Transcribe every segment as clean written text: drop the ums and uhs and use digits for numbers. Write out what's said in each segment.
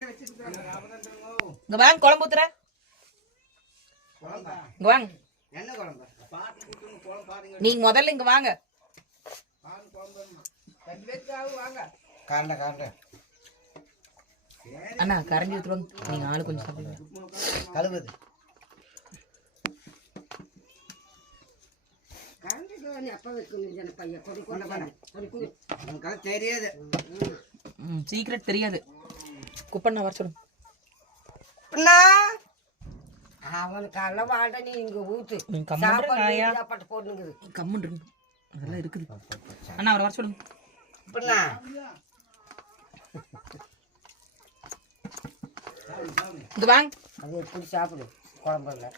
இங்க வாங்க குழம்பு ஊத்துறேன். இங்க வாங்க. என்ன குழம்பு? நீங்க முதல்ல இங்க வாங்க. காண்ட அண்ணா கரண்டி ஊத்துறோம். நீங்க ஆளு கொஞ்சம் சாப்பிடுங்க. கழுவுது தெரியாது. சீக்கிரம் தெரியாது. குப்பண்ணா வர சொல்லுங்க. அவனுக்கு அளவாட நீ இங்க ஊத்து சாப்பாடு போடுங்குது. கம்முன்னு அதெல்லாம் இருக்குது. அண்ணா அவரை வர சொல்லுங்க. இங்க வாங்க. அது எப்படி சாப்பிடு குழம்புல.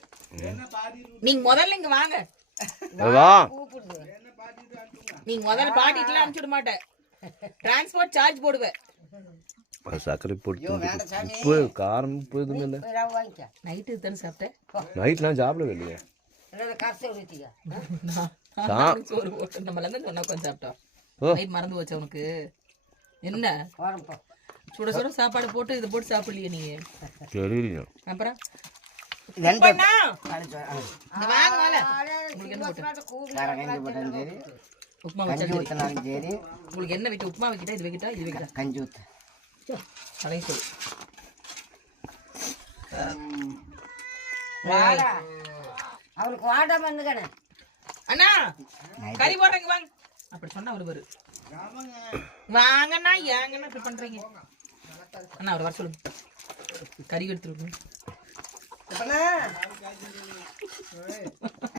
நீங்க முதல்ல இங்க வாங்க. கூப்பிடுது. நீங்க முதல்ல பாட்டிட்டுலாம் அனுப்பிச்சுட மாட்டேன். டிரான்ஸ்போர்ட் சார்ஜ் போடுவேன். சர்க்கரை போட்டு உப்பு காரம் உப்பு எதுவுமே இல்லை. நைட்டு தானே சாப்பிட்டேன். நைட்லாம் சாப்பிடவே இல்லையா? சோறு போட்டு நம்ம ஒன்னா உட்காந்து சாப்பிட்டோம். நைட் மறந்து போச்சு அவனுக்கு. என்ன சுட சுட சாப்பாடு போட்டு இதை போட்டு சாப்பிடலையே நீங்க? அப்புறம் உப்புமா உங்களுக்கு என்ன வைக்க? உப்புமா வைக்கிட்டா இது வைக்கிட்டா இது வைக்கிட்டா? கஞ்சி ஊத்து தலையை சொல்லு. அவனுக்கு வாடா பண்ணுகண்ணே. அண்ணா கறி போடுறீங்க வாங்க. அப்படி சொன்னா அவரு வரு வாங்கண்ணா. ஏங்கண்ணா இப்படி பண்றீங்க? அண்ணா அவர் வர சொல்லுங்க. கறி எடுத்துருங்க.